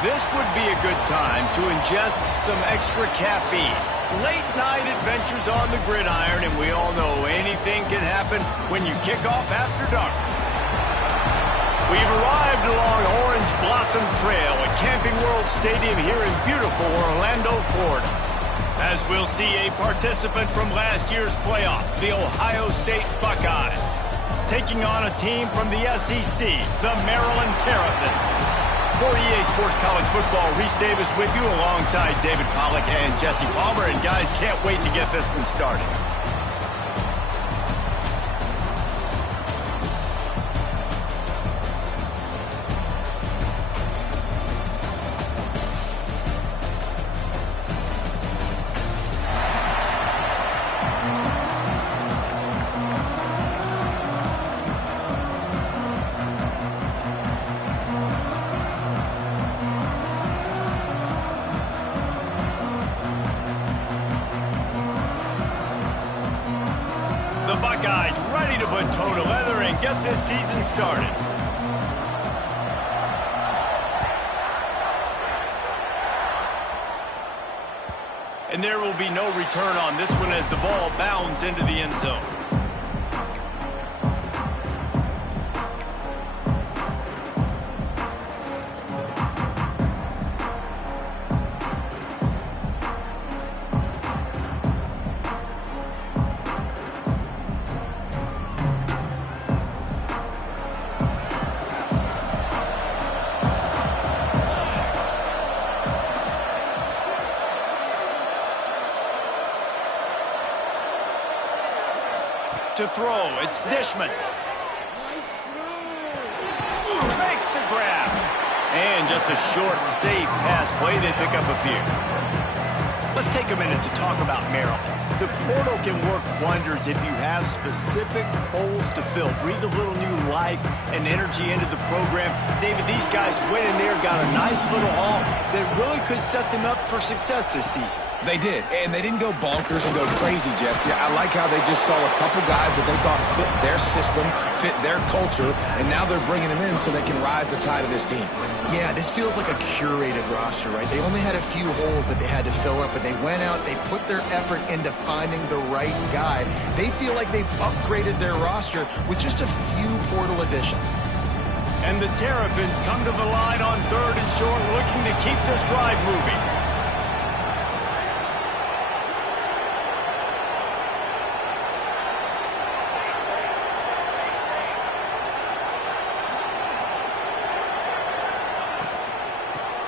This would be a good time to ingest some extra caffeine. Late night adventures on the gridiron, and we all know anything can happen when you kick off after dark. We've arrived along Orange Blossom Trail at Camping World Stadium here in beautiful Orlando, Florida, as we'll see a participant from last year's playoff, the Ohio State Buckeyes, taking on a team from the SEC, the Maryland Terrapins. For EA Sports College Football, Reese Davis with you alongside David Pollack and Jesse Palmer. And guys, can't wait to get this one started. The Buckeyes ready to put toe to leather and get this season started. And there will be no return on this one as the ball bounds into the end zone. To throw, it's Dishman. Makes the grab. And just a short, safe pass play. They pick up a few. Let's take a minute to talk about Maryland. The portal can work wonders if you have specific holes to fill. Breathe a little new life and energy into the program. David, these guys went in there, got a nice little haul that really could set them up for success this season. They did, and they didn't go bonkers and go crazy, Jesse. I like how they just saw a couple guys that they thought fit their system, fit their culture, and now they're bringing them in so they can rise the tide of this team. Yeah, this feels like a curated roster, right? They only had a few holes that they had to fill up, but they went out, they put their effort into finding the right guy. They feel like they've upgraded their roster with just a few portal additions. And the Terrapins come to the line on 3rd and short, looking to keep this drive moving.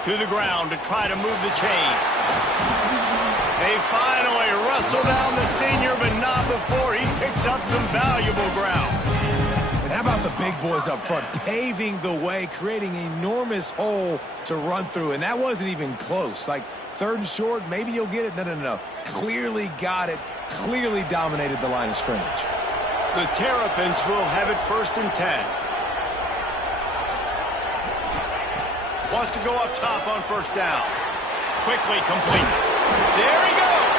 To the ground to try to move the chains. They finally wrestle down the senior, but not before he picks up some valuable ground. And how about the big boys up front, paving the way, creating an enormous hole to run through, and that wasn't even close. Like 3rd and short, maybe you'll get it. No. Clearly got it, clearly dominated the line of scrimmage. The Terrapins will have it 1st and 10. Wants to go up top on 1st down. Quickly complete. There he goes.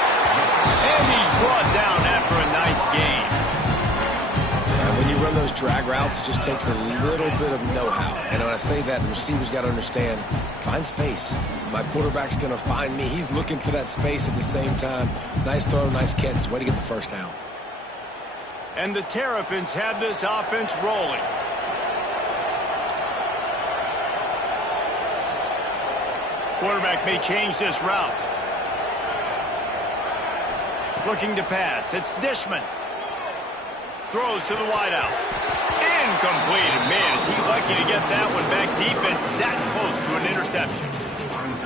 And he's brought down after a nice gain. When you run those drag routes, it just takes a little bit of know-how. And when I say that, the receiver's got to understand, find space. My quarterback's going to find me. He's looking for that space at the same time. Nice throw, nice catch. Way to get the 1st down. And the Terrapins have this offense rolling. Quarterback may change this route. Looking to pass. It's Dishman. Throws to the wideout. Incomplete. Man, is he lucky to get that one back. Defense that close to an interception.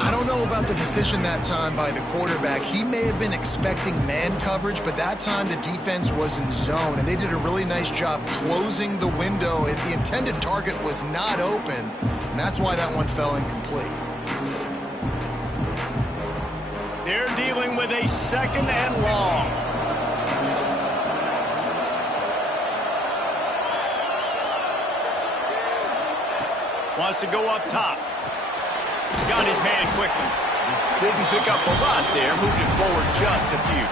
I don't know about the decision that time by the quarterback. He may have been expecting man coverage, but that time the defense was in zone, and they did a really nice job closing the window. The intended target was not open, and that's why that one fell incomplete. They're dealing with a 2nd and long. Wants to go up top. Got his man quickly. Didn't pick up a lot there. Moved it forward just a few.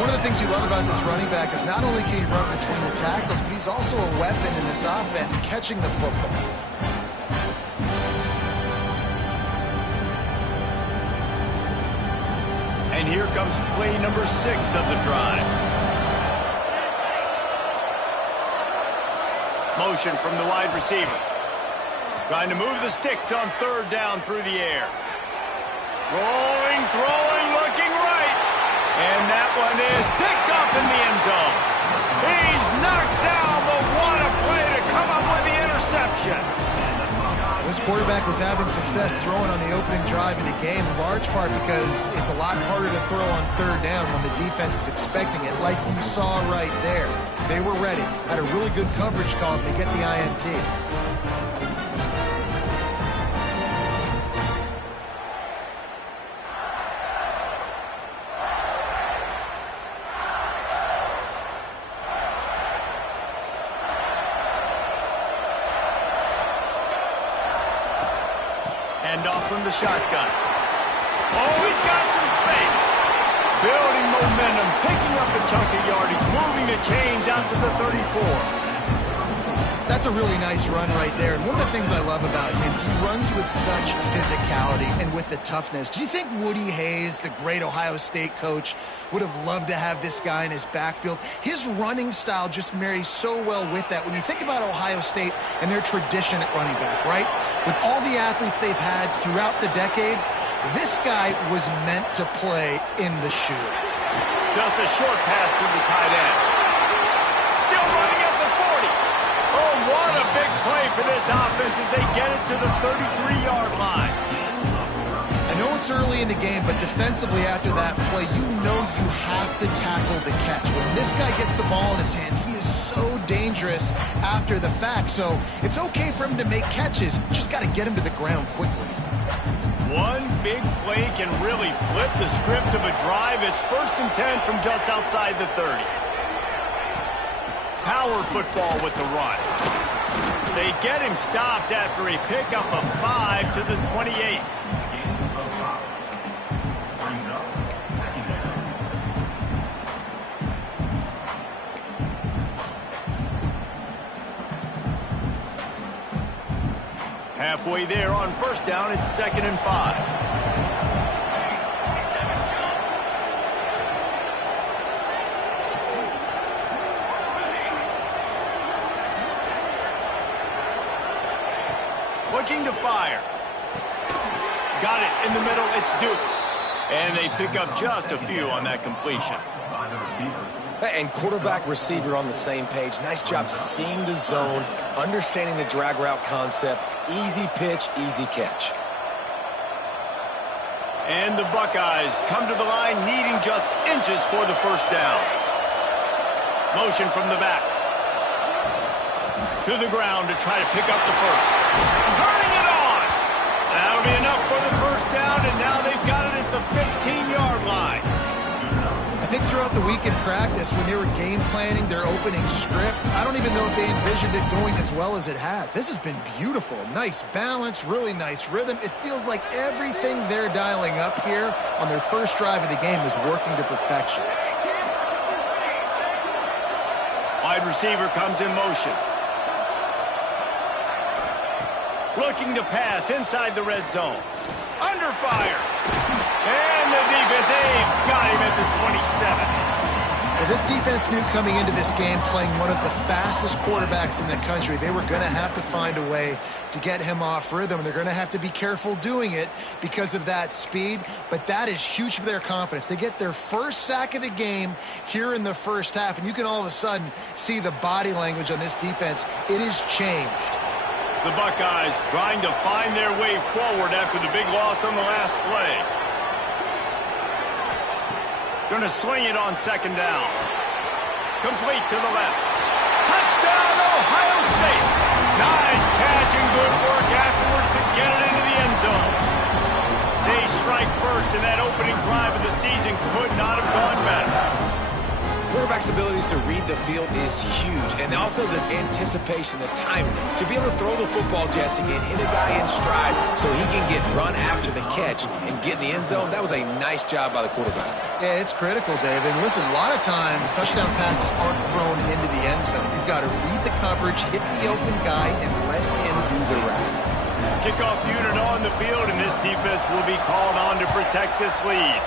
One of the things you love about this running back is not only can he run between the tackles, but he's also a weapon in this offense, catching the football. here comes play number 6 of the drive. Motion from the wide receiver. Trying to move the sticks on 3rd down through the air. Rolling, throwing, looking right. And that one is picked up in the end zone. He's knocked down, but what a play to come up with the interception. This quarterback was having success throwing on the opening drive of the game, in large part because it's a lot harder to throw on 3rd down when the defense is expecting it, like you saw right there. They were ready, had a really good coverage call to get the INT. Off from the shotgun. Oh, he's got some space. Building momentum, picking up a chunk of yardage, moving the chains out to the 34. That's a really nice run right there. And one of the things I love about him, he runs with such physicality and with the toughness. Do you think Woody Hayes, the great Ohio State coach, would have loved to have this guy in his backfield? His running style just marries so well with that. When you think about Ohio State and their tradition at running back, right? With all the athletes they've had throughout the decades, this guy was meant to play in the shoe. Just a short pass to the tight end. Still running at the 40. Oh, what a big play for this offense as they get it to the 33-yard line. I know it's early in the game, but defensively after that play, you know you have to tackle the catch. When this guy gets the ball in his hands, he is so dangerous after the fact. So it's okay for him to make catches. You just got to get him to the ground quickly. One big play can really flip the script of a drive. It's 1st and 10 from just outside the 30. Power football with the run. They get him stopped after a pickup of 5 to the 28. Halfway there on 1st down, it's 2nd and 5. Looking to fire. Got it in the middle. It's Duke. And they pick up just a few on that completion. And quarterback receiver on the same page. Nice job seeing the zone, understanding the drag route concept. Easy pitch, easy catch. And the Buckeyes come to the line needing just inches for the 1st down. Motion from the back. To the ground to try to pick up the 1st. Turning it on. That'll be enough for the 1st down, and now they've got it at the 15-yard line. I think throughout the week in practice, when they were game planning their opening script, I don't even know if they envisioned it going as well as it has. This has been beautiful. Nice balance, really nice rhythm. It feels like everything they're dialing up here on their 1st drive of the game is working to perfection. Wide receiver comes in motion. Looking to pass inside the red zone. Under fire. And the defense, they've got him at the 27. Well, this defense knew coming into this game, playing one of the fastest quarterbacks in the country, they were going to have to find a way to get him off rhythm. They're going to have to be careful doing it because of that speed, but that is huge for their confidence. They get their 1st sack of the game here in the 1st half, and you can all of a sudden see the body language on this defense. It has changed. The Buckeyes trying to find their way forward after the big loss on the last play. Going to swing it on 2nd down. Complete to the left. Touchdown, Ohio State. Nice catch and good work afterwards to get it into the end zone. They strike first, and that opening drive of the season could not have gone better. Quarterback's abilities to read the field is huge, and also the anticipation, the timing. To be able to throw the football, Jesse, and hit a guy in stride so he can get run after the catch and get in the end zone, that was a nice job by the quarterback. Yeah, it's critical, David. Listen, a lot of times touchdown passes aren't thrown into the end zone. You've got to read the coverage, hit the open guy, and let him do the rest. Kickoff unit on the field, and this defense will be called on to protect this lead.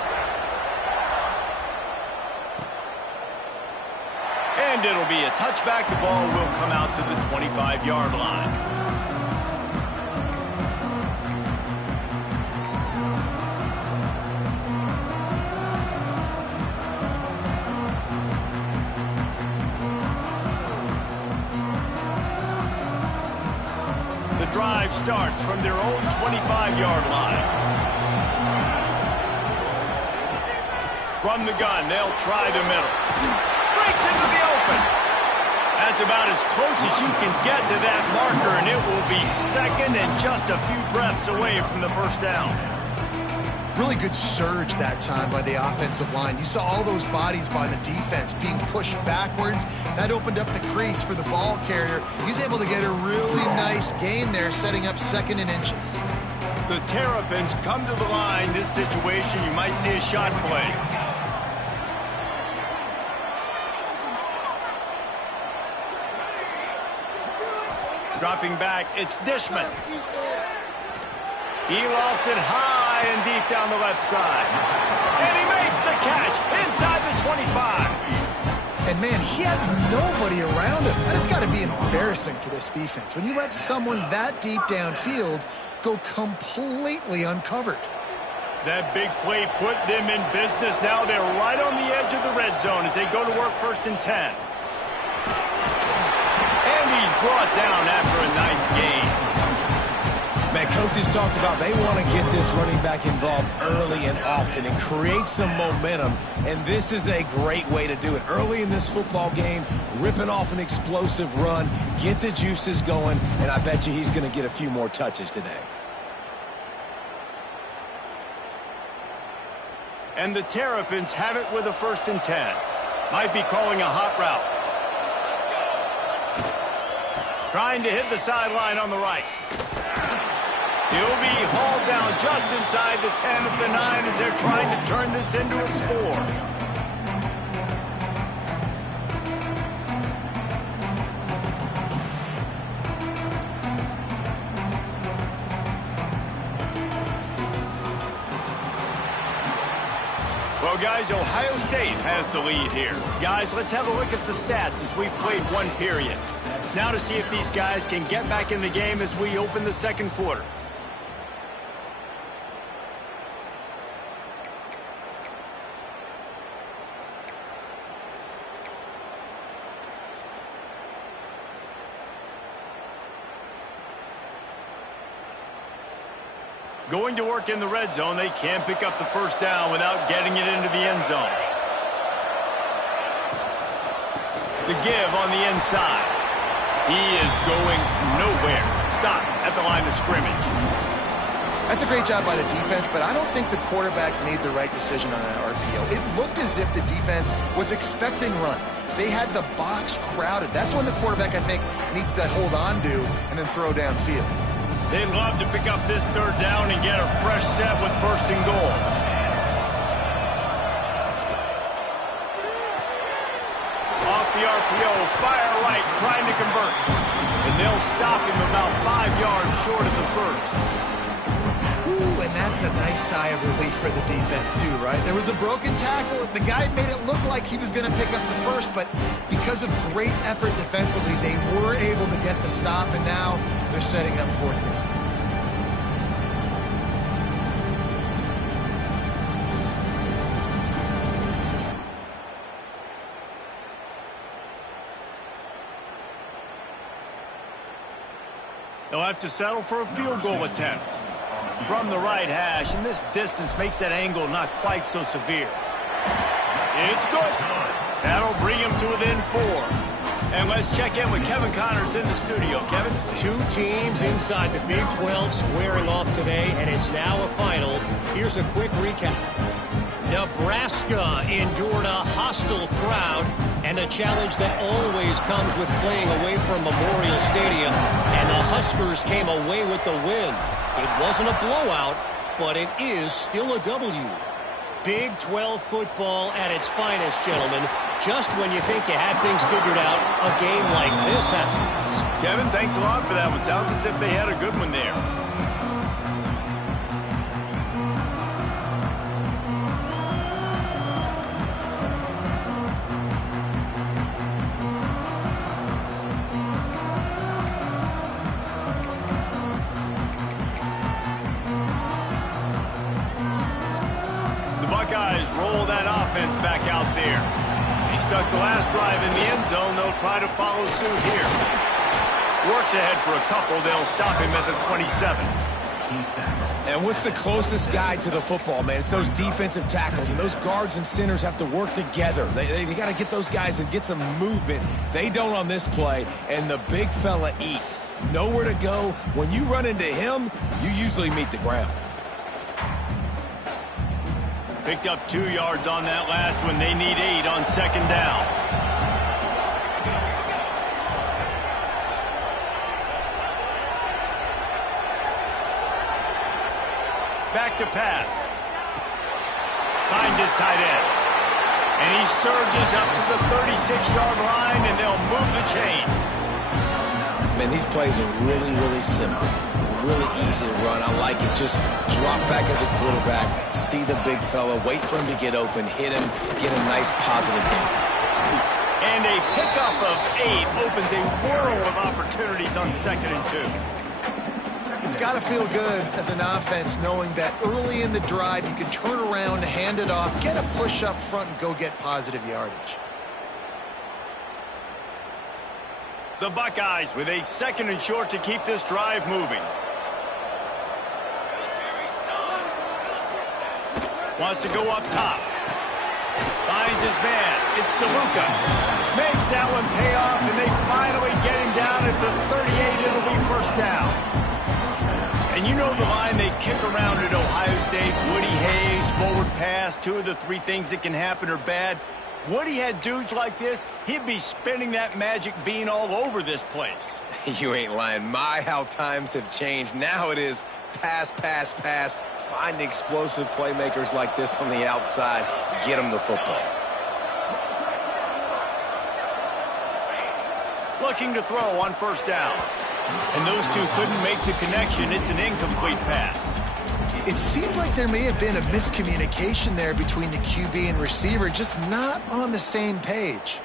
And it'll be a touchback. The ball will come out to the 25-yard line. The drive starts from their own 25-yard line. From the gun, they'll try the middle. Breaks into the open. That's about as close as you can get to that marker, and it will be second and just a few breaths away from the first down. Really good surge that time by the offensive line. You saw all those bodies by the defense being pushed backwards. That opened up the crease for the ball carrier. He's able to get a really nice gain there, setting up second and inches. The Terrapins come to the line. This situation, you might see a shot play. Dropping back, it's Dishman. He lofts it high and deep down the left side. And he makes the catch inside the 25. And, man, he had nobody around him. That has got to be embarrassing for this defense. When you let someone that deep downfield go completely uncovered. That big play put them in business. Now they're right on the edge of the red zone as they go to work 1st and 10. And he's brought down after a nice gain. Man, coaches talked about they want to get this running back involved early and often and create some momentum, and this is a great way to do it. Early in this football game, ripping off an explosive run, get the juices going, and I bet you he's going to get a few more touches today. And the Terrapins have it with a 1st and 10. Might be calling a hot route. Trying to hit the sideline on the right. He'll be hauled down just inside the 10 at the 9 as they're trying to turn this into a score. Well, guys, Ohio State has the lead here. Guys, let's have a look at the stats as we've played one period. Now to see if these guys can get back in the game as we open the second quarter. Going to work in the red zone, they can't pick up the first down without getting it into the end zone. The give on the inside. He is going nowhere. Stop at the line of scrimmage. That's a great job by the defense, but I don't think the quarterback made the right decision on that RPO. It looked as if the defense was expecting run. They had the box crowded. That's when the quarterback, I think, needs to hold on to and then throw downfield. They'd love to pick up this third down and get a fresh set with 1st and goal. Off the RPO, fire right, trying to convert. And they'll stop him about 5 yards short of the first. Ooh, and that's a nice sigh of relief for the defense too, right? There was a broken tackle. The guy made it look like he was going to pick up the first, but because of great effort defensively, they were able to get the stop, and now they're setting up 4th down. They'll have to settle for a field goal attempt. From the right hash, and this distance makes that angle not quite so severe. It's good. That'll bring him to within 4. And let's check in with Kevin Connors in the studio. Kevin? 2 teams inside the Big 12 squaring off today, and it's now a final. Here's a quick recap. Nebraska endured a hostile crowd and a challenge that always comes with playing away from Memorial Stadium, and the Huskers came away with the win. It wasn't a blowout, but it is still a W. Big 12 football at its finest, gentlemen. Just when you think you have things figured out, a game like this happens. Kevin, thanks a lot for that one. Sounds as if they had a good one there. stuck the last drive in the end zone. They'll try to follow suit here. Works ahead for a couple. They'll stop him at the 27. And what's the closest guy to the football, man? It's those defensive tackles, and those guards and centers have to work together. They got to get those guys and get some movement. They don't on this play, and the big fella eats. Nowhere to go. When you run into him, you usually meet the ground. Picked up 2 yards on that last one. They need 8 on second down. Back to pass. Finds his tight end. And he surges up to the 36-yard line, and they'll move the chains. Man, these plays are really, really simple. Really easy to run. I like it. Just drop back as a quarterback, see the big fella, wait for him to get open, hit him, get a nice positive gain. And a pickup of 8 opens a world of opportunities on 2nd and 2. It's got to feel good as an offense knowing that early in the drive you can turn around, hand it off, get a push up front, and go get positive yardage. The Buckeyes with a 2nd and short to keep this drive moving. Wants to go up top. Finds his man. It's DeLuca. Makes that one pay off, and they finally get him down at the 38. It'll be first down. And you know the line they kick around at Ohio State. Woody Hayes, forward pass, 2 of the 3 things that can happen are bad. Woody had dudes like this, he'd be spinning that magic bean all over this place. You ain't lying. My, how times have changed. Now it is pass, pass, pass. Find explosive playmakers like this on the outside. Get them the football. Looking to throw on first down. And those two couldn't make the connection. It's an incomplete pass. It seemed like there may have been a miscommunication there between the QB and receiver, just not on the same page.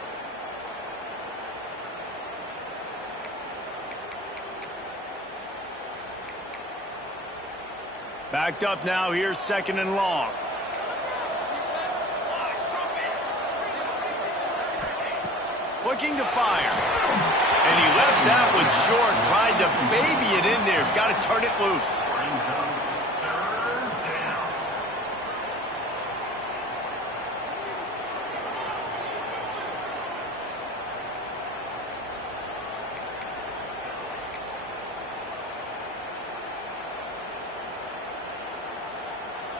Backed up now. Here's 2nd and long. Looking to fire. And he left that one short. Tried to baby it in there. He's got to turn it loose.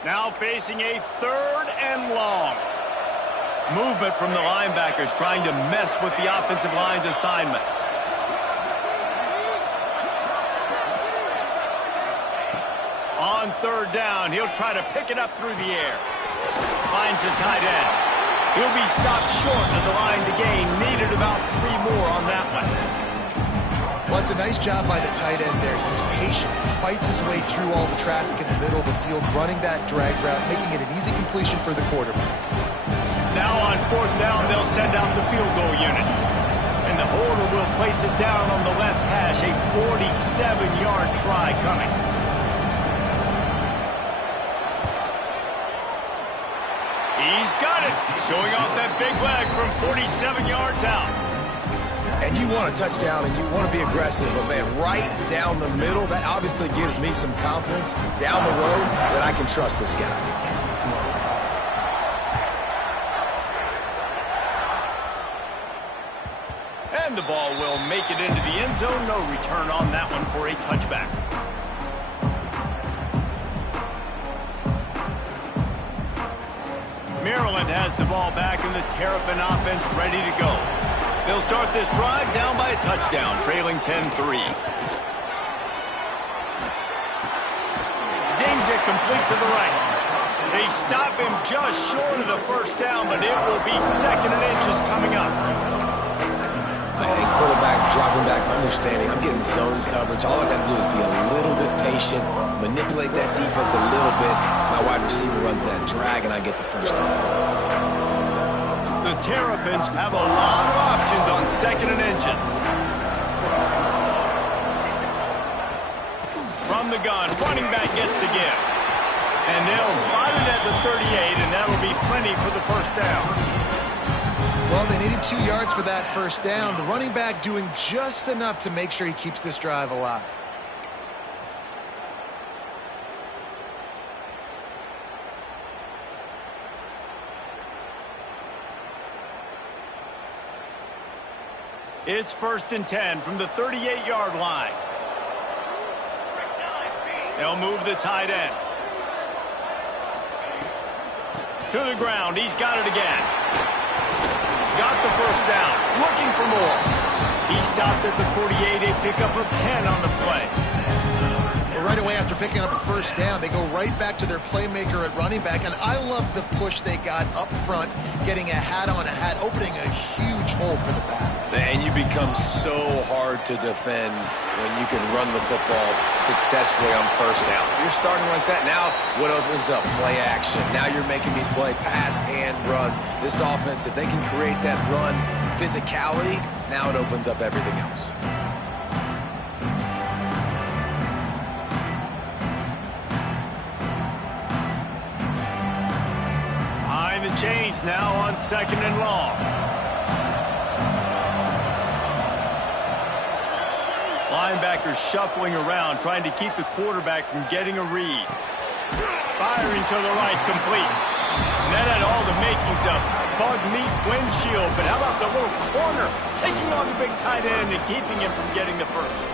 Now facing a 3rd and long. Movement from the linebackers trying to mess with the offensive line's assignments. On 3rd down, he'll try to pick it up through the air. Finds the tight end. He'll be stopped short of the line to gain. Needed about 3 more on that one. Well, it's a nice job by the tight end there. He's patient. He fights his way through all the traffic in the middle of the field, running that drag route, making it an easy completion for the quarterback. Now on 4th down, they'll send out the field goal unit. And the holder will place it down on the left hash. A 47-yard try coming. He's got it. Showing off that big leg from 47 yards out. And you want a touchdown and you want to be aggressive, but man, right down the middle, that obviously gives me some confidence down the road that I can trust this guy. And the ball will make it into the end zone. No return on that one for a touchback. Maryland has the ball back and the Terrapin offense ready to go. They'll start this drive down by a touchdown, trailing 10-3. Zings it complete to the right. They stop him just short of the first down, but it will be 2nd and inches coming up. Hey, quarterback dropping back, understanding I'm getting zone coverage. All I got to do is be a little bit patient, manipulate that defense a little bit. My wide receiver runs that drag, and I get the first down. The Terrapins have a lot of options on 2nd and inches. From the gun, running back gets the give. And they'll spot it at the 38, and that'll be plenty for the first down. Well, they needed 2 yards for that first down. The running back doing just enough to make sure he keeps this drive alive. It's 1st and 10 from the 38-yard line. They'll move the tight end. To the ground. He's got it again. Got the first down. Looking for more. He stopped at the 48, a pickup of 10 on the play. Well, right away after picking up a first down, they go right back to their playmaker at running back. And I love the push they got up front, getting a hat on a hat, opening a huge hole for the back. And you become so hard to defend when you can run the football successfully on first down. You're starting like that. Now what opens up? Play action. Now you're making me play pass and run. This offense, if they can create that run physicality, now it opens up everything else. Behind the chains now on 2nd and long. Linebackers shuffling around, trying to keep the quarterback from getting a read. Firing to the right, complete. And that had all the makings of bug meat windshield. But how about the little corner taking on the big tight end and keeping him from getting the first?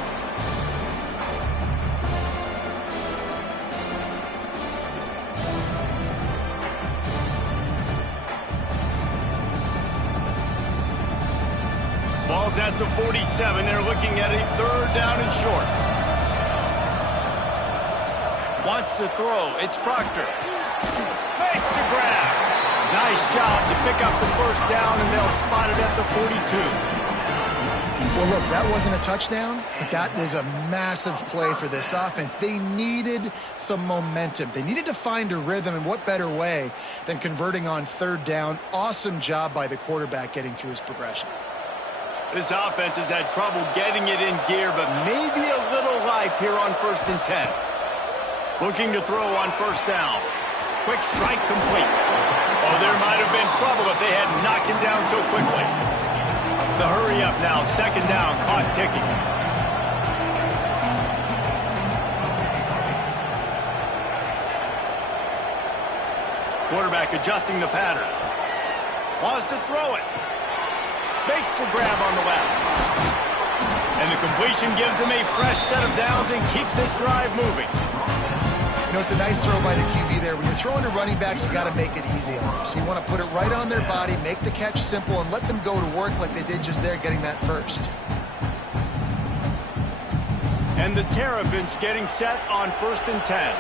Ball's at the 47. They're looking at a 3rd down and short. Wants to throw. It's Proctor. Makes the grab. Nice job to pick up the first down, and they'll spot it at the 42. Well, look, that wasn't a touchdown, but that was a massive play for this offense. They needed some momentum. They needed to find a rhythm, and what better way than converting on 3rd down. Awesome job by the quarterback getting through his progression. This offense has had trouble getting it in gear, but maybe a little life here on 1st and 10. Looking to throw on 1st down. Quick strike complete. Oh, there might have been trouble if they hadn't knocked him down so quickly. The hurry up now, 2nd down, clock ticking. Quarterback adjusting the pattern. Wants to throw it. Makes the grab on the left. And the completion gives him a fresh set of downs and keeps this drive moving. You know, it's a nice throw by the QB there. When you're throwing to running backs, you got to make it easy on them. So you want to put it right on their body, make the catch simple, and let them go to work like they did just there, getting that first. And the Terrapins getting set on 1st and 10.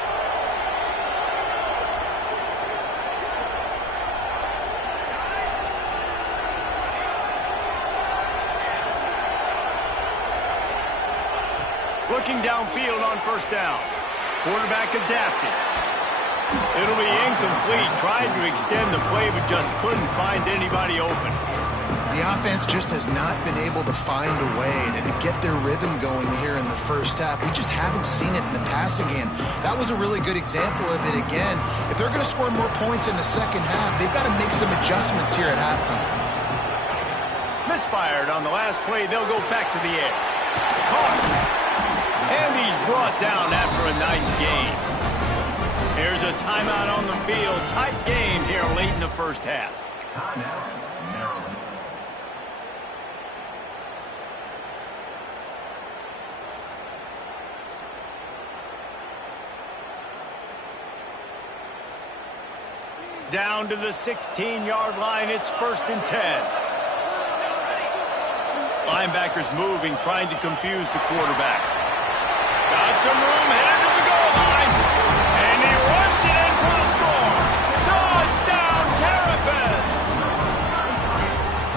Looking downfield on 1st down. Quarterback adapting. It'll be incomplete. Tried to extend the play, but just couldn't find anybody open. The offense just has not been able to find a way to get their rhythm going here in the first half. We just haven't seen it in the passing game. That was a really good example of it again. If they're going to score more points in the second half, they've got to make some adjustments here at halftime. Misfired on the last play. They'll go back to the air. Caught. And he's brought down after a nice gain. Here's a timeout on the field. Tight game here late in the first half. Down to the 16-yard line. It's 1st and 10. Linebackers moving, trying to confuse the quarterback. Got some room, headed to the goal line. And he runs it in for the score. Touchdown, Terrapins!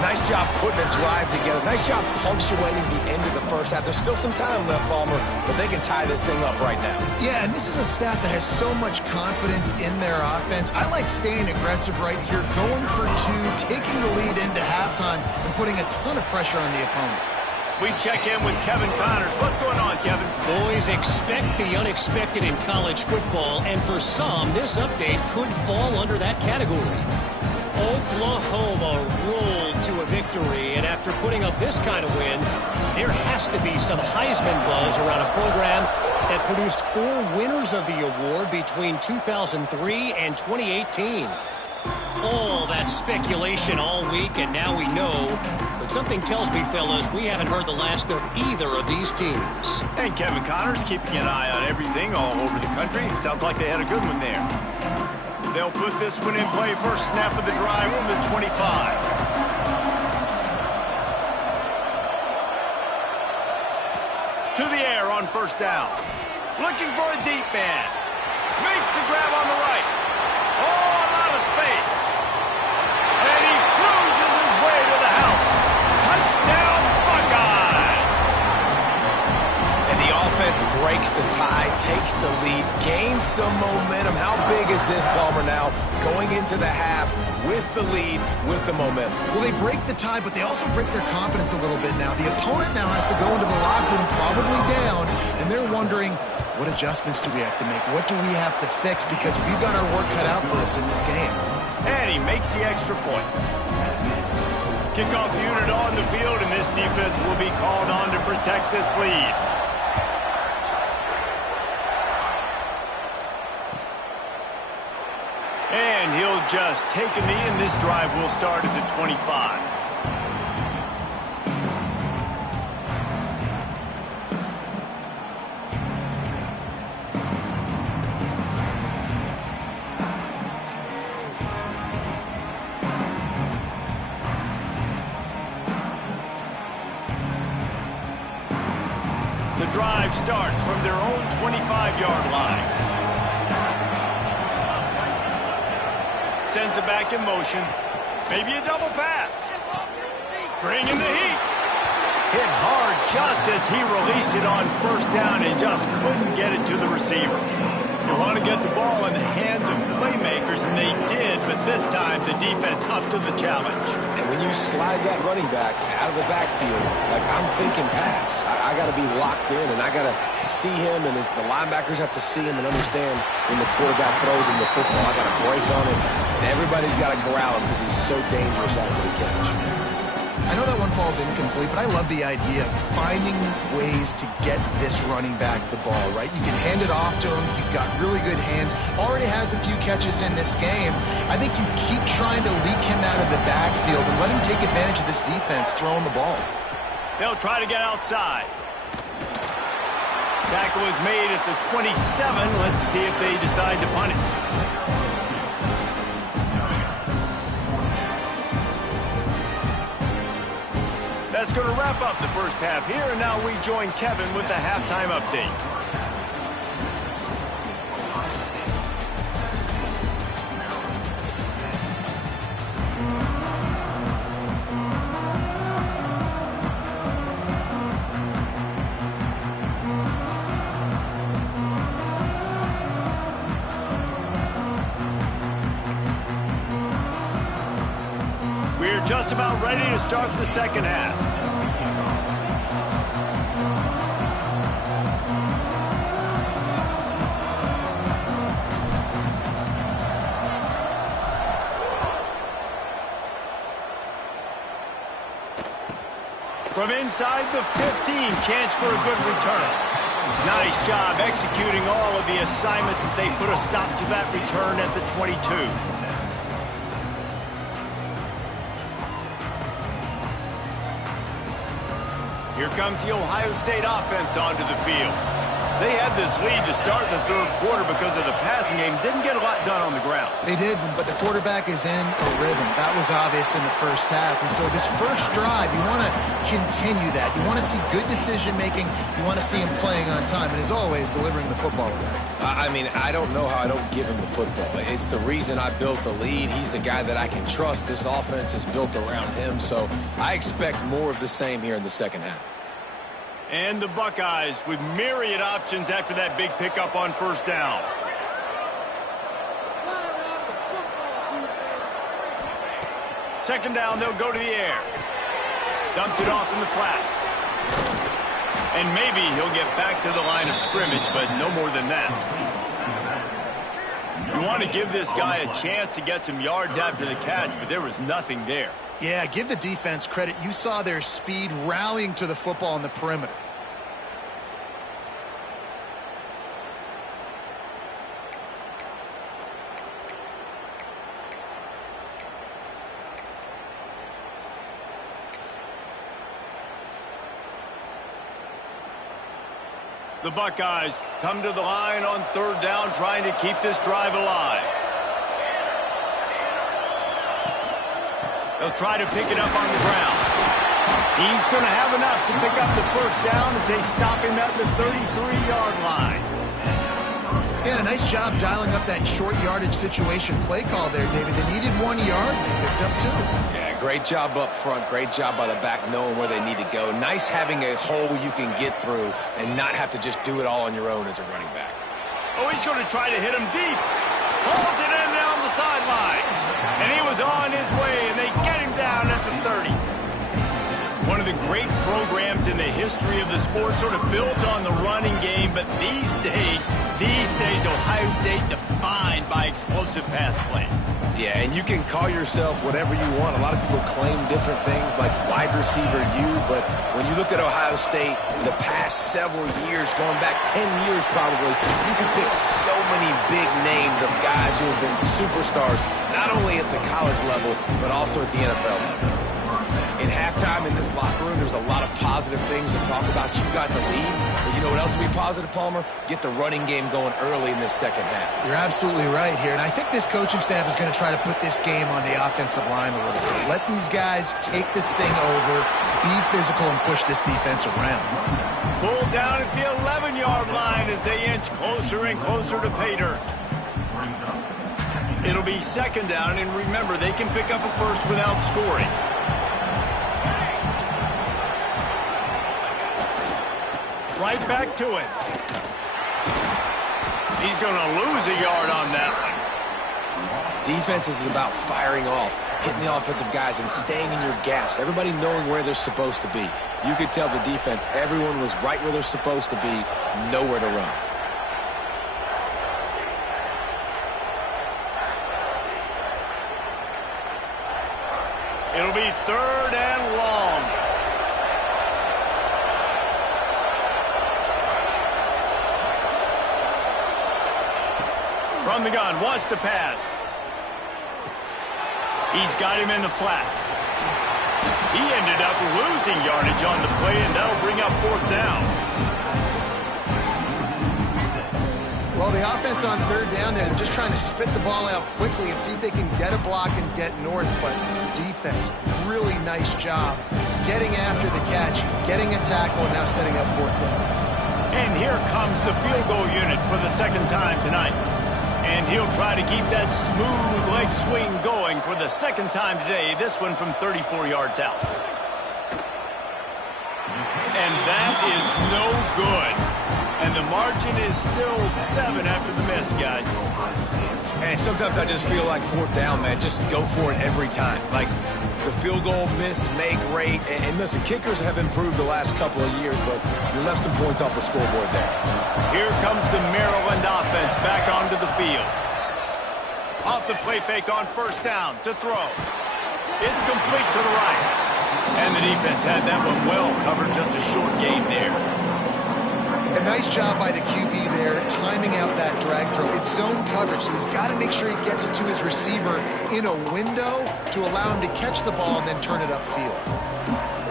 Nice job putting a drive together. Nice job punctuating the end of the first half. There's still some time left, Palmer, but they can tie this thing up right now. Yeah, and this is a staff that has so much confidence in their offense. I like staying aggressive right here, going for 2, taking the lead into halftime, and putting a ton of pressure on the opponent. We check in with Kevin Connors. What's going on, Kevin? Boys, expect the unexpected in college football, and for some, this update could fall under that category. Oklahoma rolled to victory, and after putting up this kind of win, there has to be some Heisman buzz around a program that produced 4 winners of the award between 2003 and 2018. All that speculation all week, and now we know. But something tells me, fellas, we haven't heard the last of either of these teams. And Kevin Connors keeping an eye on everything all over the country. Sounds like they had a good one there. They'll put this one in play. First snap of the drive from the 25. To the air on first down. Looking for a deep man. Makes the grab on the right. Oh, a lot of space. And he cruises his way to the house. Touchdown, Buckeyes! And the offense breaks the tie, takes the lead, gains some momentum. How big is this, Palmer, now going into the half with the lead, with the momentum? Well, they break the tie, but they also break their confidence a little bit now. The opponent now has to go into the locker room probably down, and they're wondering, what adjustments do we have to make? What do we have to fix? Because we've got our work cut out for us in this game. And he makes the extra point. Kickoff unit on the field, and this defense will be called on to protect this lead. And he'll just take a knee, and this drive will start at the 25. The drive starts from their own 25-yard line. Sends it back in motion. Maybe a double pass. Bringing the heat. Hit hard just as he released it on first down and just couldn't get it to the receiver. You want to get the ball in the hands of playmakers, and they did, but this time the defense up to the challenge. And when you slide that running back out of the backfield, like I'm thinking pass, I got to be locked in, and I got to see him, and the linebackers have to see him and understand when the quarterback throws him the football. I got to break on it, and everybody's got to corral him because he's so dangerous after the catch. I know that one falls incomplete, but I love the idea of finding ways to get this running back the ball, right? You can hand it off to him. He's got really good hands. Already has a few catches in this game. I think you keep trying to leak him out of the backfield and let him take advantage of this defense throwing the ball. They'll try to get outside. Tackle is made at the 27. Let's see if they decide to punt it. That's going to wrap up the first half here, and now we join Kevin with the halftime update. We're just about ready to start the second half. From inside the 15, chance for a good return. Nice job executing all of the assignments as they put a stop to that return at the 22. Here comes the Ohio State offense onto the field. They had this lead to start the third quarter because of the passing game. Didn't get a lot done on the ground. They did, but the quarterback is in a rhythm. That was obvious in the first half. And so this first drive, you want to continue that. You want to see good decision-making. You want to see him playing on time. And as always, delivering the football today. I mean, I don't know how I don't give him the football. It's the reason I built the lead. He's the guy that I can trust. This offense is built around him. So I expect more of the same here in the second half. And the Buckeyes with myriad options after that big pickup on first down. Second down, they'll go to the air. Dumps it off in the flats. And maybe he'll get back to the line of scrimmage, but no more than that. You want to give this guy a chance to get some yards after the catch, but there was nothing there. Yeah, give the defense credit. You saw their speed rallying to the football on the perimeter. The Buckeyes come to the line on third down, trying to keep this drive alive. They'll try to pick it up on the ground. He's going to have enough to pick up the first down as they stop him at the 33-yard line. Yeah, a nice job dialing up that short yardage situation play call there, David. They needed 1 yard, and they picked up 2. Yeah, great job up front. Great job by the back knowing where they need to go. Nice having a hole you can get through and not have to just do it all on your own as a running back. Oh, he's going to try to hit him deep. Pulls it in down the sideline. And he was on his way, and they get him down at the 30. One of the great programs in the history of the sport, sort of built on the running game, but these days, Ohio State defined by explosive pass plays. Yeah, and you can call yourself whatever you want. A lot of people claim different things like wide receiver U, but when you look at Ohio State in the past several years, going back 10 years probably, you can pick so many big names of guys who have been superstars, not only at the college level, but also at the NFL level. In halftime in this locker room, there's a lot of positive things to talk about. You got the lead, but you know what else will be positive, Palmer? Get the running game going early in this second half. You're absolutely right here, and I think this coaching staff is going to try to put this game on the offensive line a little bit. Let these guys take this thing over, be physical, and push this defense around. Pulled down at the 11-yard line as they inch closer and closer to pay dirt. It'll be second down, and remember, they can pick up a first without scoring. Right back to it. He's going to lose a yard on that one. Defense is about firing off, hitting the offensive guys, and staying in your gaps. Everybody knowing where they're supposed to be. You could tell the defense, everyone was right where they're supposed to be, nowhere to run. It'll be third and long. From the gun, wants to pass. He's got him in the flat. He ended up losing yardage on the play, and that'll bring up fourth down. Well, the offense on third down there, they're just trying to spit the ball out quickly and see if they can get a block and get north, but defense, really nice job getting after the catch, getting a tackle, and now setting up fourth down. And here comes the field goal unit for the second time tonight. And he'll try to keep that smooth leg swing going for the second time today, this one from 34 yards out. And that is no good. And the margin is still 7 after the miss, guys. And sometimes I just feel like fourth down, man. Just go for it every time. Like the field goal miss, make rate. And listen, kickers have improved the last couple of years, but you left some points off the scoreboard there. Here comes the Maryland offense back onto the field. Off the play fake on first down to throw. It's complete to the right. And the defense had that one well covered, just a short gain there. A nice job by the QB there, timing out that drag throw. It's zone coverage, so he's got to make sure he gets it to his receiver in a window to allow him to catch the ball and then turn it upfield.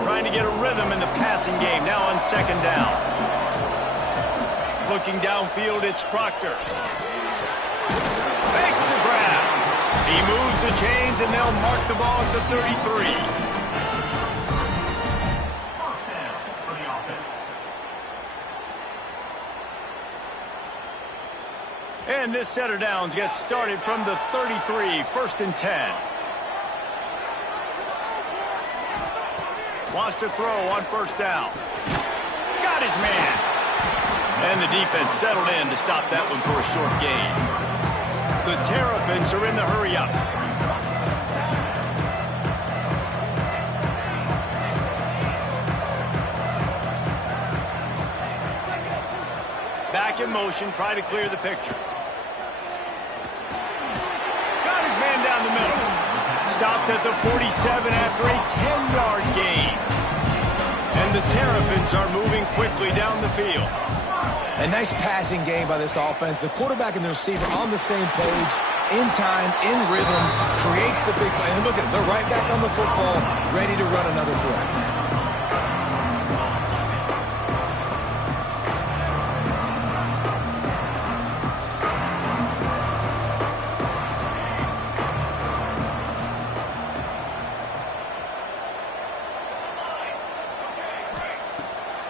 Trying to get a rhythm in the passing game, now on second down. Looking downfield, it's Proctor. Makes the grab. He moves the chains, and they'll mark the ball at the 33. And this set of downs gets started from the 33, first and 10. Wants to throw on first down. Got his man. And the defense settled in to stop that one for a short gain. The Terrapins are in the hurry-up. Back in motion, try to clear the picture. Got his man down the middle. stopped at the 47 after a 10-yard gain. And the Terrapins are moving quickly down the field. A nice passing game by this offense. The quarterback and the receiver on the same page, in time, in rhythm, creates the big play. And look at them, they're right back on the football, ready to run another play.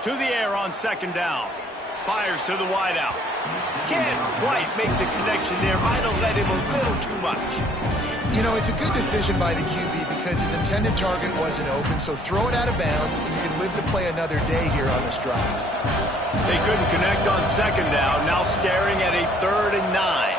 To the air on second down. Fires to the wideout. Can't quite make the connection there. Might have let him a little too much. You know, it's a good decision by the QB because his intended target wasn't open, so throw it out of bounds, and you can live to play another day here on this drive. They couldn't connect on second down. Now staring at a 3rd and 9.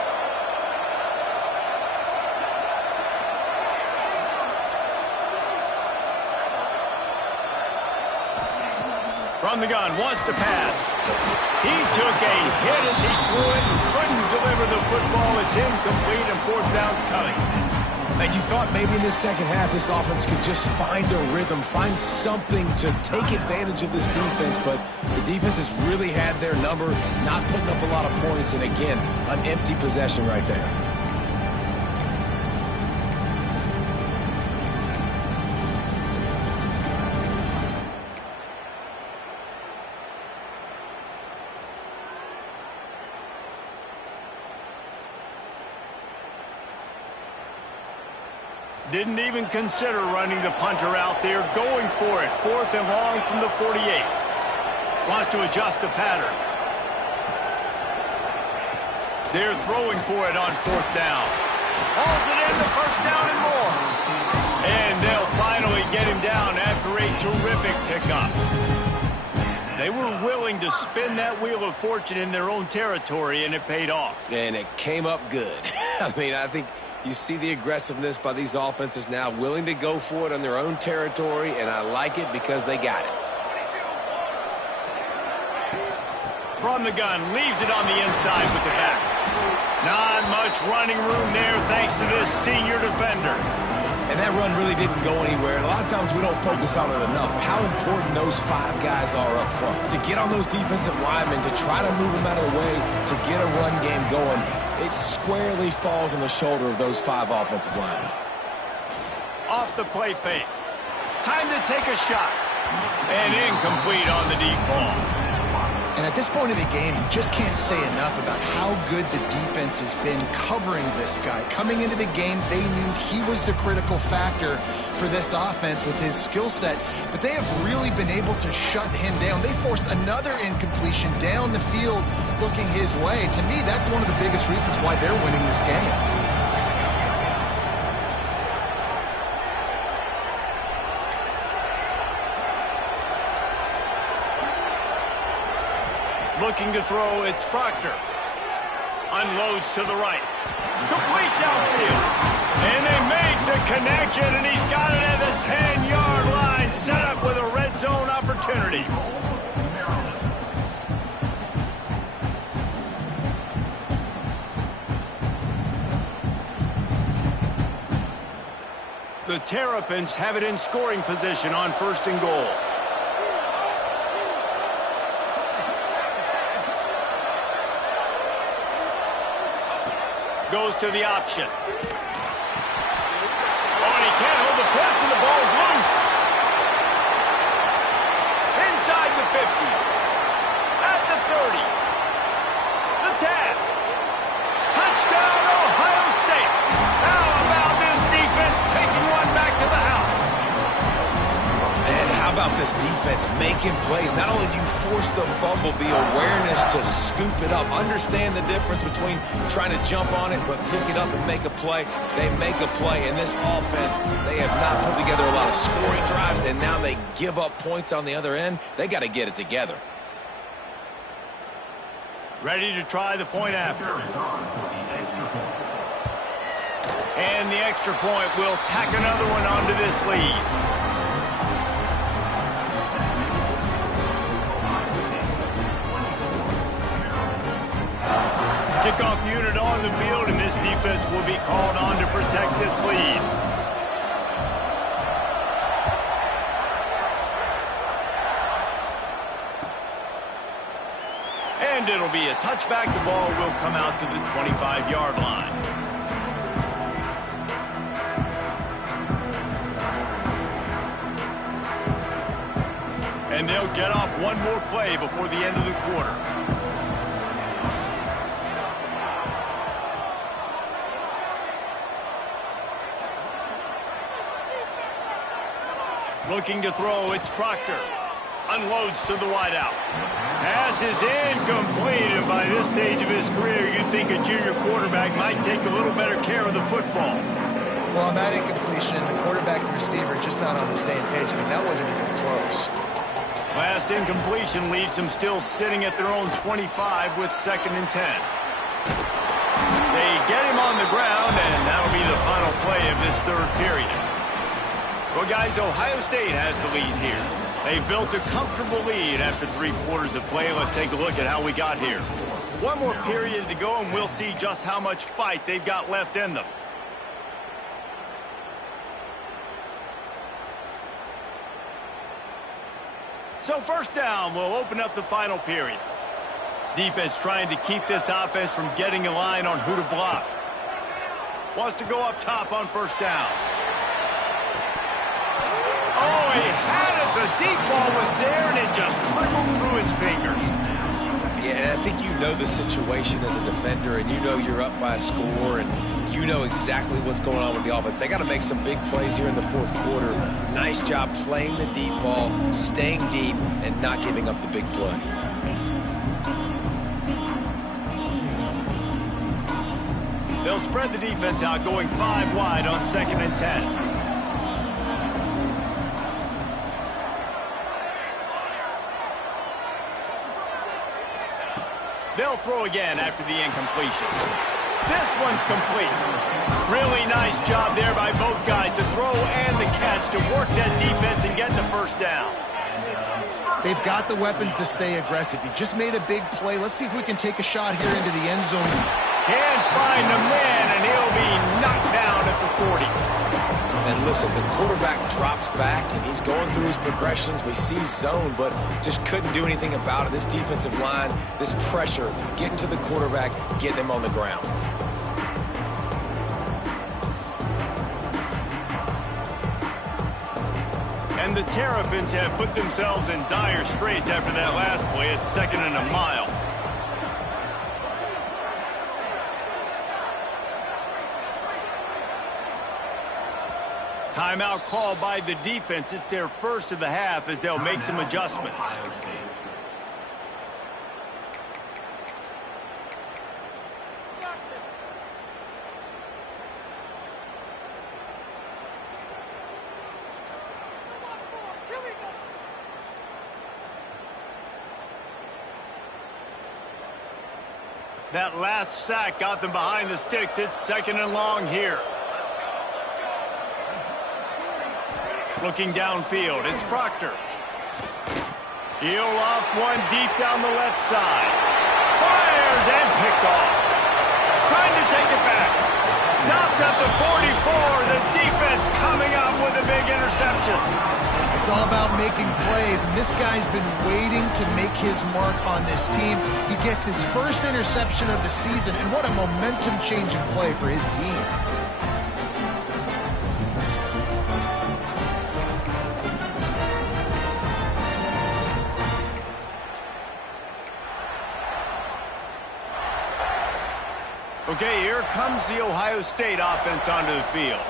From the gun, wants to pass. He took a hit as he threw it and couldn't deliver the football. It's incomplete and 4th down's coming. And you thought maybe in the second half this offense could just find a rhythm, find something to take advantage of this defense, but the defense has really had their number, not putting up a lot of points, and again, an empty possession right there. Didn't even consider running the punter out there, going for it. 4th and long from the 48. Wants to adjust the pattern. They're throwing for it on 4th down. Hauls it in, the 1st down and more. And they'll finally get him down after a terrific pickup. They were willing to spin that wheel of fortune in their own territory, and it paid off. And it came up good. I mean, I think you see the aggressiveness by these offenses now, willing to go for it on their own territory, and I like it because they got it. From the gun, leaves it on the inside with the back. Not much running room there thanks to this senior defender. And that run really didn't go anywhere. And a lot of times we don't focus on it enough. How important those 5 guys are up front. To get on those defensive linemen, to try to move them out of the way, to get a run game going, it squarely falls on the shoulder of those 5 offensive linemen. Off the play fake. Time to take a shot. And incomplete on the deep ball. And at this point of the game, you just can't say enough about how good the defense has been covering this guy. Coming into the game, they knew he was the critical factor for this offense with his skill set, but they have really been able to shut him down. They force another incompletion down the field looking his way. To me, that's one of the biggest reasons why they're winning this game. Looking to throw, it's Proctor. Unloads to the right. Complete downfield. And they make the connection, and he's got it at the 10-yard line, set up with a red zone opportunity. The Terrapins have it in scoring position on 1st and goal. Goes to the option. Oh, and he can't hold the pitch, and the ball's loose. Inside the 50. At the 30. The tag. Touchdown, Ohio State. How about this defense taking one back to the house? And how about this defense making plays? Not only do you force the fumble, the awareness to scoop it up. Understand the difference between trying to jump on it, but pick it up and make a play. They make a play. In this offense, they have not put together a lot of scoring drives, and now they give up points on the other end. They got to get it together. Ready to try the point after. And the extra point will tack another one onto this lead. Kickoff unit on the field, and this defense will be called on to protect this lead. And it'll be a touchback. The ball will come out to the 25-yard line. And they'll get off one more play before the end of the quarter. Looking to throw, it's Proctor. Unloads to the wideout. Pass is incomplete, and by this stage of his career, you'd think a junior quarterback might take a little better care of the football. Well, on that incompletion, the quarterback and receiver just not on the same page. I mean, that wasn't even close. Last incompletion leaves them still sitting at their own 25 with 2nd and 10. They get him on the ground, and that'll be the final play of this 3rd period. Well, guys, Ohio State has the lead here. They've built a comfortable lead after 3 quarters of play. Let's take a look at how we got here. One more period to go, and we'll see just how much fight they've got left in them. So 1st down, we'll open up the final period. Defense trying to keep this offense from getting a line on who to block. Wants to go up top on 1st down. Oh, he had it. The deep ball was there, and it just trickled through his fingers. Yeah, I think you know the situation as a defender, and you know you're up by a score, and you know exactly what's going on with the offense. They got to make some big plays here in the 4th quarter. Nice job playing the deep ball, staying deep, and not giving up the big play. They'll spread the defense out, going 5 wide on 2nd and 10. They'll throw again after the incompletion. This one's complete. Really nice job there by both guys to throw and the catch to work that defense and get the 1st down. They've got the weapons to stay aggressive. He just made a big play. Let's see if we can take a shot here into the end zone. Can't find the man, and he'll be knocked down at the 40. And listen, the quarterback drops back, and he's going through his progressions. We see zone, but just couldn't do anything about it. This defensive line, this pressure, getting to the quarterback, getting him on the ground. And the Terrapins have put themselves in dire straits after that last play at 2nd and a mile. Timeout called by the defense. It's their 1st of the half as they'll make some adjustments. That last sack got them behind the sticks. It's 2nd and long here. Looking downfield, it's Proctor. He'll off one deep down the left side. Fires and picked off. Trying to take it back. Stopped at the 44. The defense coming up with a big interception. It's all about making plays, and this guy's been waiting to make his mark on this team. He gets his 1st interception of the season, and what a momentum-changing play for his team. Okay, here comes the Ohio State offense onto the field.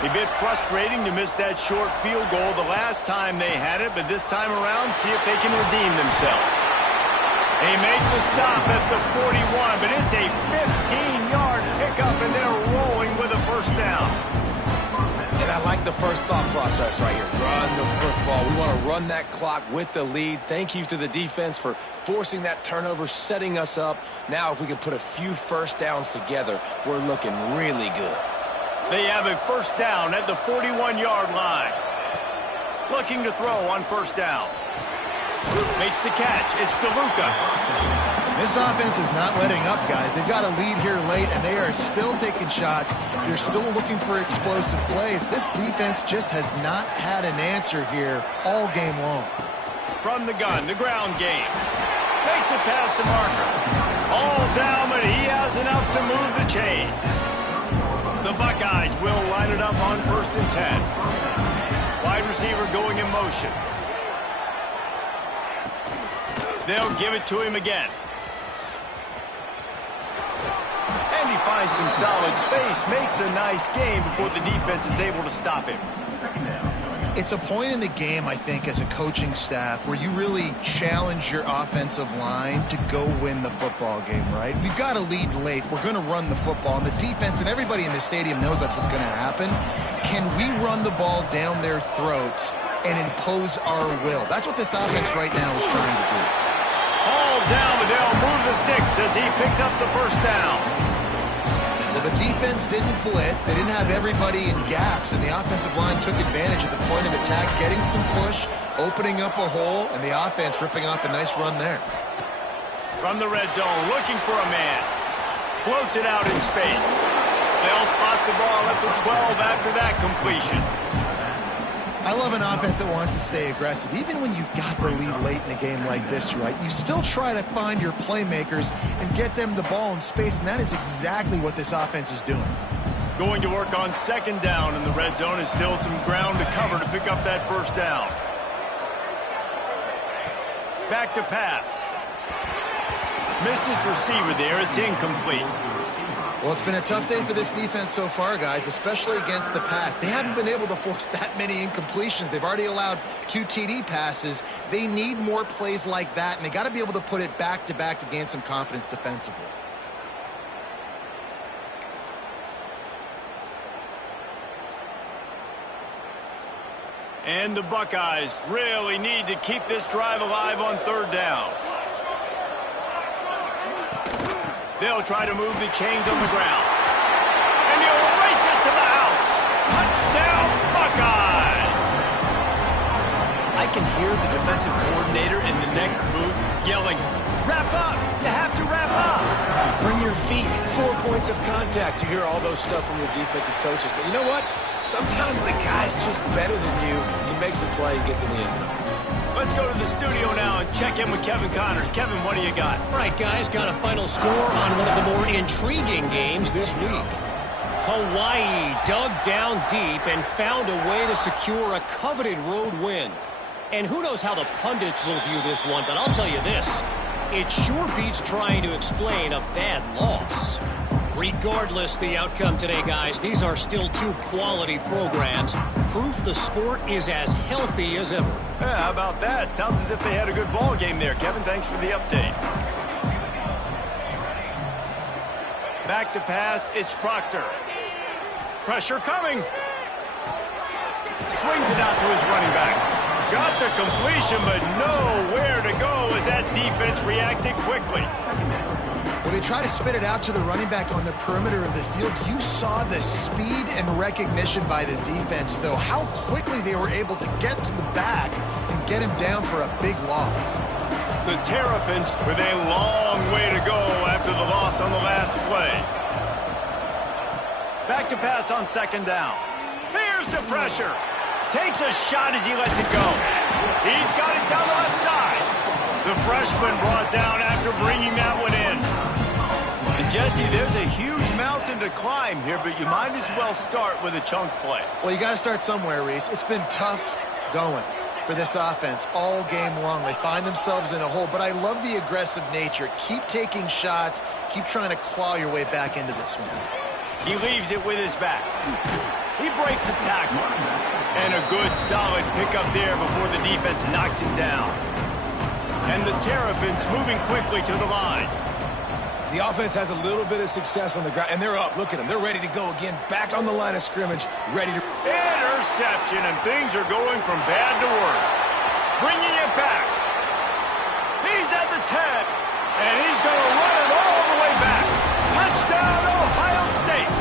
A bit frustrating to miss that short field goal the last time they had it, but this time around, see if they can redeem themselves. They make the stop at the 41, but it's a 15-yard pickup, and they're rolling with a 1st down. And I like the first thought process right here. Run the football. We want to run that clock with the lead. Thank you to the defense for forcing that turnover, setting us up. Now if we can put a few 1st downs together, we're looking really good. They have a 1st down at the 41-yard line. Looking to throw on 1st down. Makes the catch. It's DeLuca. This offense is not letting up, guys. They've got a lead here late, and they are still taking shots. They're still looking for explosive plays. This defense just has not had an answer here all game long. From the gun, the ground game. Makes it past the marker. All down, but he has enough to move the chains. The Buckeyes will line it up on 1st and 10. Wide receiver going in motion. They'll give it to him again. And he finds some solid space, makes a nice game before the defense is able to stop him. It's a point in the game, I think, as a coaching staff where you really challenge your offensive line to go win the football game, right? We've got to lead late. We're going to run the football, and the defense and everybody in the stadium knows that's what's going to happen. Can we run the ball down their throats and impose our will? That's what this offense right now is trying to do. All down, but they'll move the sticks as he picks up the 1st down. Well, the defense didn't blitz. They didn't have everybody in gaps, and the offensive line took advantage at the point of attack, getting some push, opening up a hole, and the offense ripping off a nice run there. From the red zone, looking for a man. Floats it out in space. They'll spot the ball at the 12 after that completion. I love an offense that wants to stay aggressive. Even when you've got the lead late in a game like this, right, you still try to find your playmakers and get them the ball in space, and that is exactly what this offense is doing. Going to work on 2nd down in the red zone is still some ground to cover to pick up that 1st down. Back to pass. Missed his receiver there. It's incomplete. Well, it's been a tough day for this defense so far, guys, especially against the pass. They haven't been able to force that many incompletions. They've already allowed 2 TD passes. They need more plays like that, and they got to be able to put it back-to-back to gain some confidence defensively. And the Buckeyes really need to keep this drive alive on 3rd down. They'll try to move the chains on the ground. And he'll race it to the house. Touchdown, Buckeyes! I can hear the defensive coordinator in the next booth yelling, "Wrap up! You have to wrap up!" Bring your feet. 4 points of contact. You hear all those stuff from your defensive coaches. But you know what? Sometimes the guy's just better than you. He makes a play and gets in the end zone. Let's go to the studio now and check in with Kevin Connors. Kevin, what do you got? All right, guys, got a final score on one of the more intriguing games this week. Hawaii dug down deep and found a way to secure a coveted road win. And who knows how the pundits will view this one, but I'll tell you this. It sure beats trying to explain a bad loss. Regardless the outcome today, guys, these are still 2 quality programs. Proof the sport is as healthy as ever. Yeah, how about that? Sounds as if they had a good ball game there. Kevin, thanks for the update. Back to pass, it's Proctor. Pressure coming. Swings it out to his running back. Got the completion, but nowhere to go as that defense reacted quickly. When they try to spit it out to the running back on the perimeter of the field, you saw the speed and recognition by the defense, though, how quickly they were able to get to the back and get him down for a big loss. The Terrapins with a long way to go after the loss on the last play. Back to pass on 2nd down. Here's the pressure. Takes a shot as he lets it go. He's got it down the left side. The freshman brought down after bringing that one in. And Jesse, there's a huge mountain to climb here, but you might as well start with a chunk play. Well, you got to start somewhere, Reese. It's been tough going for this offense all game long. They find themselves in a hole, but I love the aggressive nature. Keep taking shots. Keep trying to claw your way back into this one. He leaves it with his back. He breaks a tackle. And a good, solid pickup there before the defense knocks him down. And the Terrapins moving quickly to the line. The offense has a little bit of success on the ground, and they're up. Look at them. They're ready to go again. Back on the line of scrimmage, ready to... Interception, and things are going from bad to worse. Bringing it back. He's at the 10, and he's going to run it all the way back. Touchdown, Ohio State.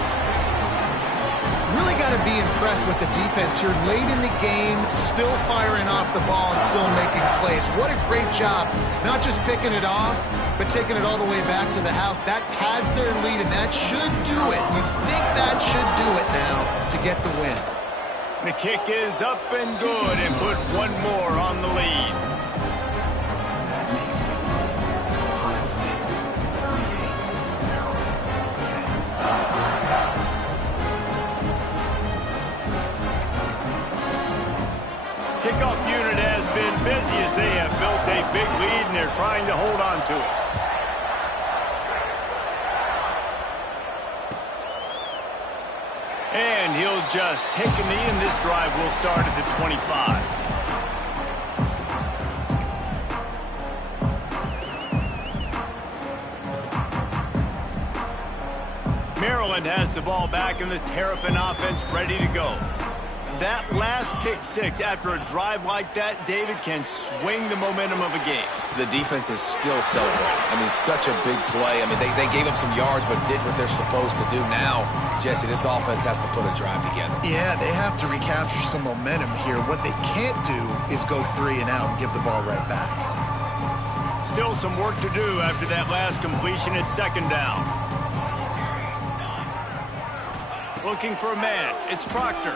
Really got to be impressed with the defense here late in the game, still firing off the ball and still making plays. What a great job, not just picking it off, but taking it all the way back to the house. That pads their lead, and that should do it. You think that should do it now to get the win. The kick is up and good, and put one more on the lead. position there, trying to hold on to it. And he'll just take a knee, and this drive will start at the 25. Maryland has the ball back, and the Terrapin offense ready to go. That last pick six after a drive like that, David, can swing the momentum of a game. The defense is still celebrating. I mean, such a big play. I mean, they gave up some yards but did what they're supposed to do. Now, Jesse, this offense has to put a drive together. Yeah, they have to recapture some momentum here. What they can't do is go 3 and out and give the ball right back. Still some work to do after that last completion at second down. Looking for a man. It's Proctor.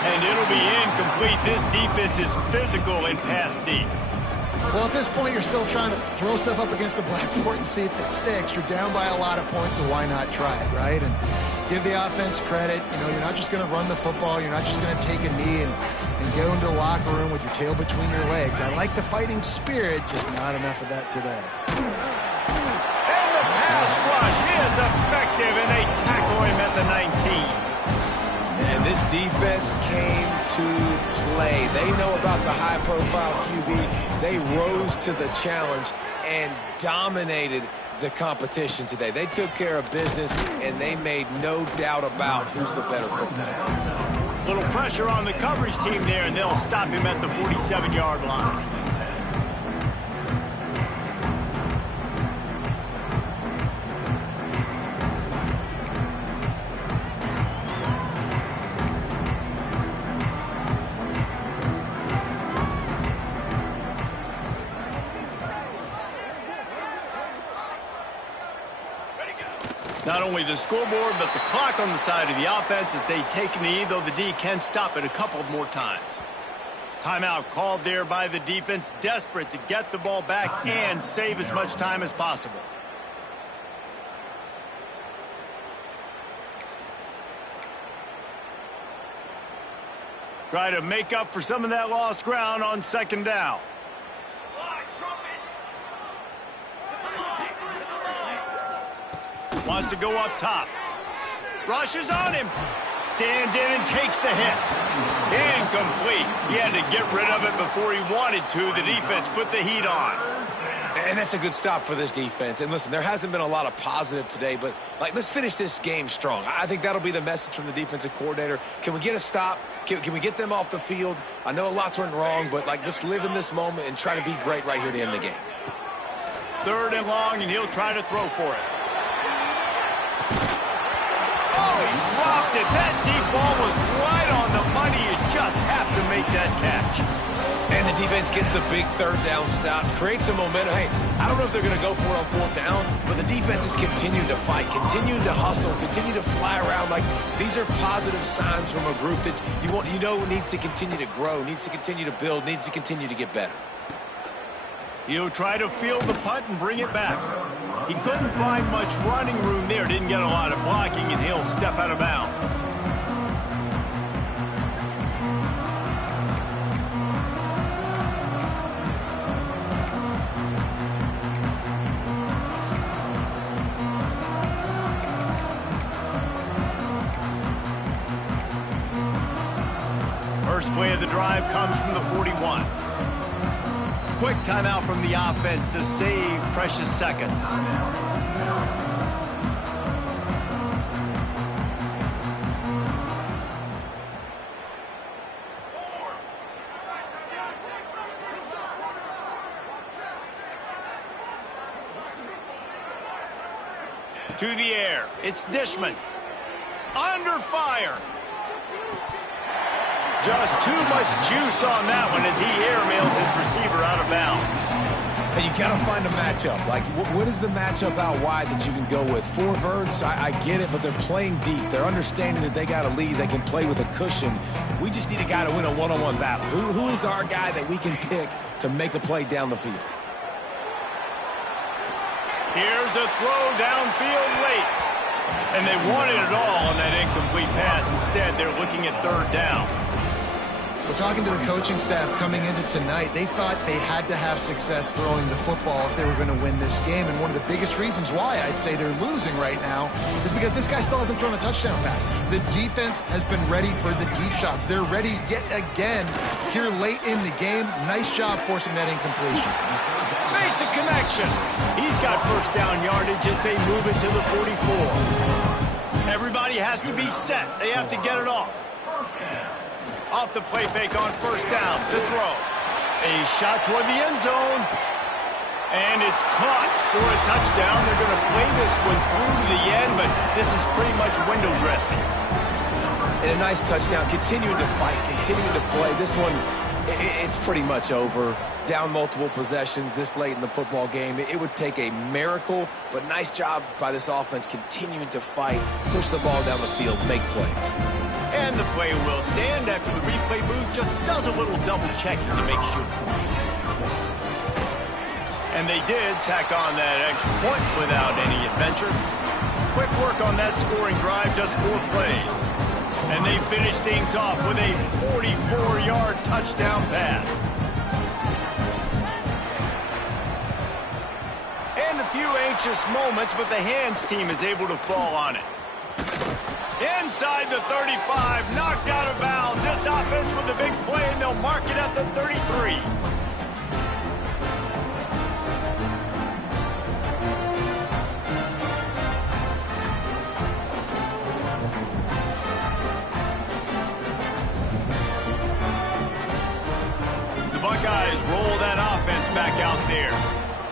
And it'll be incomplete. This defense is physical and pass deep. Well, at this point, you're still trying to throw stuff up against the blackboard and see if it sticks. You're down by a lot of points, so why not try it, right? And give the offense credit. You know, you're not just going to run the football. You're not just going to take a knee and go into the locker room with your tail between your legs. I like the fighting spirit, just not enough of that today. And the pass rush is effective, and they tackle him at the 19. And this defense came to play. They know about the high-profile QB. They rose to the challenge and dominated the competition today. They took care of business, and they made no doubt about who's the better football team. Little pressure on the coverage team there, and they'll stop him at the 47-yard line. Not only the scoreboard, but the clock on the side of the offense as they take a knee, though the D can stop it a couple more times. Timeout called there by the defense, desperate to get the ball back and save as much time as possible. Try to make up for some of that lost ground on second down. Wants to go up top. Rushes on him. Stands in and takes the hit. Incomplete. He had to get rid of it before he wanted to. The defense put the heat on. And that's a good stop for this defense. And listen, there hasn't been a lot of positive today, but let's finish this game strong. I think that'll be the message from the defensive coordinator. Can we get a stop? Can we get them off the field? I know lots went wrong, but let's live in this moment and try to be great right here to end the game. 3rd and long, and he'll try to throw for it. Oh, he dropped it. That deep ball was right on the money. You just have to make that catch. And the defense gets the big 3rd down stop, creates some momentum. Hey, I don't know if they're going to go for it on 4th down, but the defense is continuing to fight, continuing to hustle, continue to fly around. These are positive signs from a group that you know needs to continue to grow, needs to continue to build, needs to continue to get better. He'll try to field the punt and bring it back. He couldn't find much running room there, didn't get a lot of blocking, and he'll step out of bounds. First play of the drive comes from the 41. Quick timeout from the offense to save precious seconds. To the air. It's Dishman. Under fire. Just too much juice on that one as he airmails his receiver out of bounds. Hey, you got to find a matchup. What is the matchup out wide that you can go with? 4 verts, I get it, but they're playing deep. They're understanding that they got a lead. They can play with a cushion. We just need a guy to win a one-on-one battle. Who is our guy that we can pick to make a play down the field? Here's a throw downfield late. And they wanted it all on that incomplete pass. Instead, they're looking at 3rd down. Well, talking to the coaching staff coming into tonight, they thought they had to have success throwing the football if they were going to win this game. And one of the biggest reasons why I'd say they're losing right now is because this guy still hasn't thrown a touchdown pass. The defense has been ready for the deep shots. They're ready yet again here late in the game. Nice job forcing that incompletion. Makes a connection. He's got first down yardage as they move it to the 44. Everybody has to be set. They have to get it off. Off the play fake on first down to throw. A shot toward the end zone. And it's caught for a touchdown. They're going to play this one through to the end, but this is pretty much window dressing. And a nice touchdown. Continuing to fight, continuing to play. This one, it's pretty much over. Down multiple possessions this late in the football game. It would take a miracle, but nice job by this offense continuing to fight, push the ball down the field, make plays. And the play will stand after the replay booth just does a little double checking to make sure. And they did tack on that extra point without any adventure. Quick work on that scoring drive, just 4 plays. And they finish things off with a 44-yard touchdown pass. And a few anxious moments, but the hands team is able to fall on it. Inside the 35, knocked out of bounds. This offense with a big play, and they'll mark it at the 33. The Buckeyes roll that offense back out there.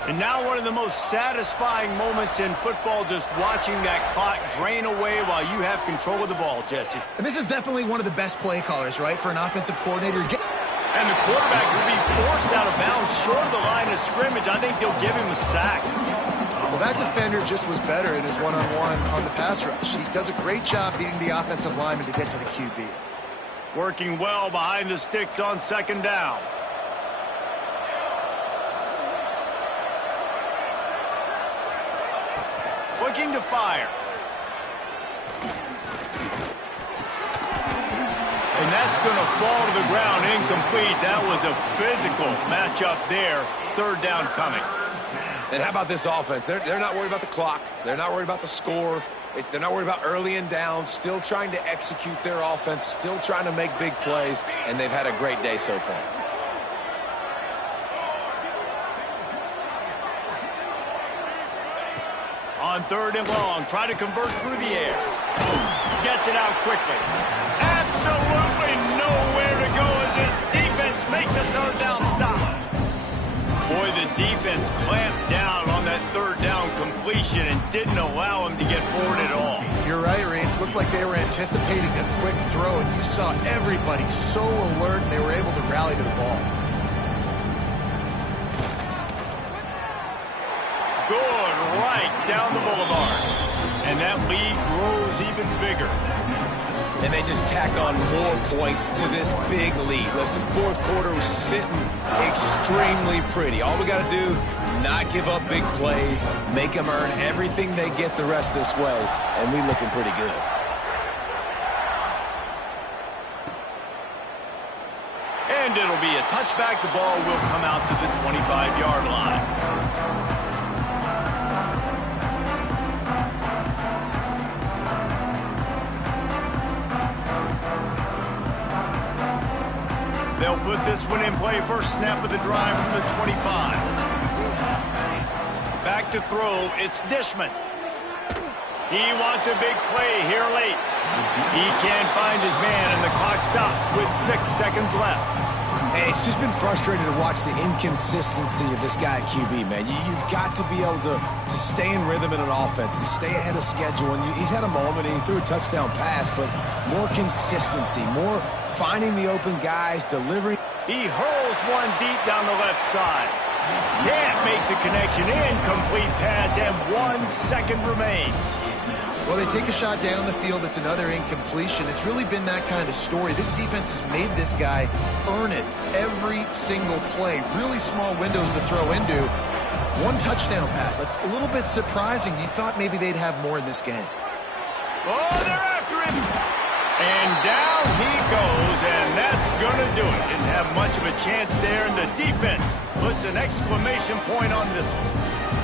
And now one of the most satisfying moments in football, just watching that clock drain away while you have control of the ball, Jesse. And this is definitely one of the best play callers, right, for an offensive coordinator. And the quarterback will be forced out of bounds short of the line of scrimmage. I think they'll give him a sack. Well, that defender just was better in his one-on-one on the pass rush. He does a great job beating the offensive lineman to get to the QB. Working well behind the sticks on second down. Looking to fire. And that's going to fall to the ground incomplete. That was a physical matchup there. Third down coming. And how about this offense? They're not worried about the clock. They're not worried about the score. They're not worried about early and down. Still trying to execute their offense. Still trying to make big plays. And they've had a great day so far. On third and long, try to convert through the air. Gets it out quickly. Absolutely nowhere to go as this defense makes a third down stop. Boy, the defense clamped down on that third down completion and didn't allow him to get forward at all. You're right, Reese. Looked like they were anticipating a quick throw, and you saw everybody so alert, and they were able to rally to the ball. Good, right down the boulevard. And that lead grows even bigger. And they just tack on more points to this big lead. Listen, fourth quarter was sitting extremely pretty. All we got to do, not give up big plays, make them earn everything they get the rest this way, and we looking pretty good. And it'll be a touchback. The ball will come out to the 25-yard line. They'll put this one in play. First snap of the drive from the 25. Back to throw. It's Dishman. He wants a big play here late. He can't find his man, and the clock stops with 6 seconds left. And it's just been frustrating to watch the inconsistency of this guy at QB, man. You've got to be able to stay in rhythm in an offense and stay ahead of schedule. And he's had a moment, and he threw a touchdown pass, but more consistency, more finding the open guys, delivering. He hurls one deep down the left side. Can't make the connection. Incomplete pass, and 1 second remains. Well, they take a shot down the field. It's another incompletion. It's really been that kind of story. This defense has made this guy earn it every single play. Really small windows to throw into. 1 touchdown pass. That's a little bit surprising. You thought maybe they'd have more in this game. Oh, they're after him. And down he goes, and that's good. gonna do it. Didn't have much of a chance there, and the defense puts an exclamation point on this one.